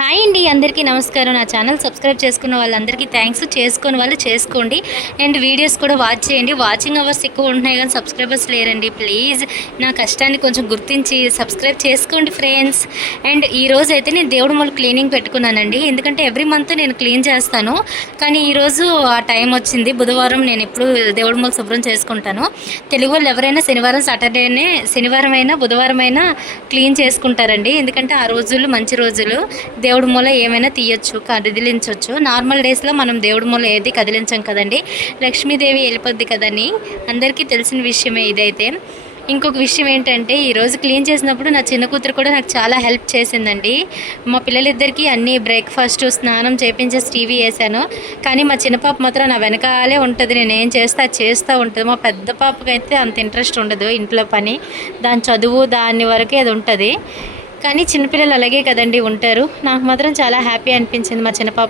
Hi అండి, అందరికీ నమస్కారం. నా ఛానల్ సబ్స్క్రైబ్ చేసుకున్న వాళ్ళందరికీ థ్యాంక్స్. చేసుకుని వాళ్ళు చేసుకోండి అండ్ వీడియోస్ కూడా వాచ్ చేయండి. వాచింగ్ అవర్స్ ఎక్కువ ఉంటున్నాయి కానీ సబ్స్క్రైబర్స్ లేరండి. ప్లీజ్ నా కష్టాన్ని కొంచెం గుర్తించి సబ్స్క్రైబ్ చేసుకోండి ఫ్రెండ్స్. అండ్ ఈరోజు అయితే నేను దేవుడి మూల క్లీనింగ్ పెట్టుకున్నానండి. ఎందుకంటే ఎవ్రీ మంత్ నేను క్లీన్ చేస్తాను, కానీ ఈరోజు ఆ టైం వచ్చింది. బుధవారం నేను ఎప్పుడు దేవుడి మూల శుభ్రం చేసుకుంటాను. తెలుగు వాళ్ళు ఎవరైనా శనివారం అయినా బుధవారం అయినా క్లీన్ చేసుకుంటారండి. ఎందుకంటే ఆ రోజులు మంచి రోజులు, దేవుడి మూల ఏమైనా తీయొచ్చు, కదిలించవచ్చు. నార్మల్ డేస్లో మనం దేవుడి మూల ఏది కదిలించాం కదండి, లక్ష్మీదేవి వెళ్ళిపోద్ది కదని అందరికీ తెలిసిన విషయమే ఇదైతే. ఇంకొక విషయం ఏంటంటే, ఈరోజు క్లీన్ చేసినప్పుడు నా చిన్న కూతురు కూడా నాకు చాలా హెల్ప్ చేసిందండి. మా పిల్లలిద్దరికీ అన్నీ బ్రేక్ఫాస్ట్ స్నానం చేయించేసి టీవీ వేసాను, కానీ మా చిన్న పాప మాత్రం నా వెనకాలే ఉంటుంది. నేను ఏం చేస్తూ ఉంటుంది. మా పెద్ద పాపకైతే అంత ఇంట్రెస్ట్ ఉండదు ఇంట్లో పని, దాని చదువు దాని వరకే అది ఉంటుంది. కానీ చిన్నపిల్లలు అలాగే కదండి ఉంటారు. నాకు మాత్రం చాలా హ్యాపీ అనిపించింది మా చిన్న పాప